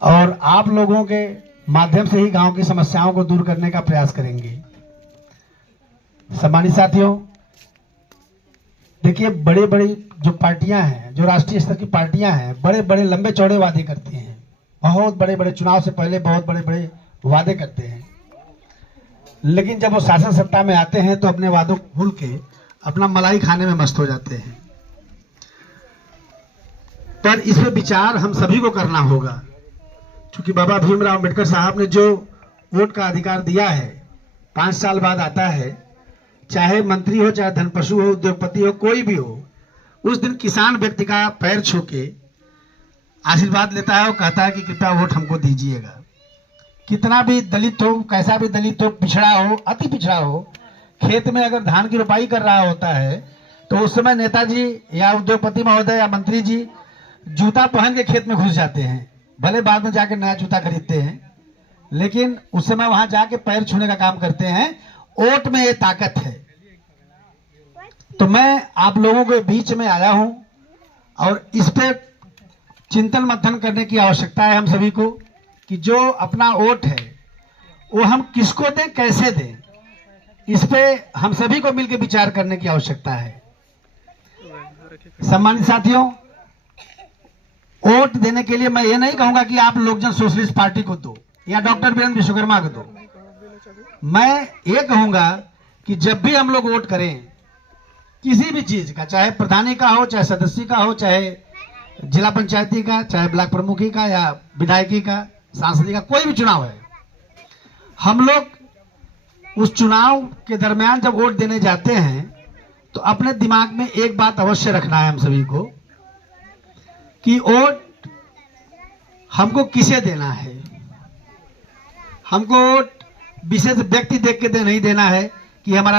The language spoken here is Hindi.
और आप लोगों के माध्यम से ही गांव की समस्याओं को दूर करने का प्रयास करेंगे। सम्मानित साथियों, देखिए बड़े बड़े जो पार्टियां हैं, जो राष्ट्रीय स्तर की पार्टियां हैं, बड़े बड़े लंबे चौड़े वादे करती हैं, बहुत बड़े बड़े चुनाव से पहले बहुत बड़े बड़े वादे करते हैं, लेकिन जब वो शासन सत्ता में आते हैं तो अपने वादों को भूल के अपना मलाई खाने में मस्त हो जाते हैं। पर इस पे विचार हम सभी को करना होगा, क्योंकि बाबा भीमराव अंबेडकर साहब ने जो वोट का अधिकार दिया है, 5 साल बाद आता है, चाहे मंत्री हो, चाहे धनपशु हो, उद्योगपति हो, कोई भी हो, उस दिन किसान व्यक्ति का पैर छू के आशीर्वाद लेता है और कहता है कि कृपया वोट हमको दीजिएगा। कितना भी दलित हो, कैसा भी दलित हो, पिछड़ा हो, अति पिछड़ा हो, खेत में अगर धान की रोपाई कर रहा होता है तो उस समय नेताजी या उद्योगपति महोदय या मंत्री जी जूता पहन के खेत में घुस जाते हैं। भले बाद में जाके नया जूता खरीदते हैं, लेकिन उस समय वहां जाके पैर छूने का काम करते हैं। वोट में ये ताकत है। तो मैं आप लोगों के बीच में आया हूं और इस पे चिंतन मंथन करने की आवश्यकता है हम सभी को, कि जो अपना वोट है वो हम किसको दें, कैसे दें, इस पे हम सभी को मिलकर विचार करने की आवश्यकता है। सम्मानित साथियों, वोट देने के लिए मैं ये नहीं कहूंगा कि आप लोकजन सोशलिस्ट पार्टी को दो या डॉक्टर वीरेंद्र विश्वकर्मा को दो। मैं ये कहूंगा कि जब भी हम लोग वोट करें किसी भी चीज का, चाहे प्रधानी का हो, चाहे सदस्य का हो, चाहे जिला पंचायती का, चाहे ब्लॉक प्रमुखी का या विधायकी का, सांसदी का, कोई भी चुनाव है, हम लोग उस चुनाव के दरमियान जब वोट देने जाते हैं तो अपने दिमाग में एक बात अवश्य रखना है हम सभी को, कि वोट हमको किसे देना है। हमको वोट विशेष व्यक्ति देख के नहीं देना है कि हमारा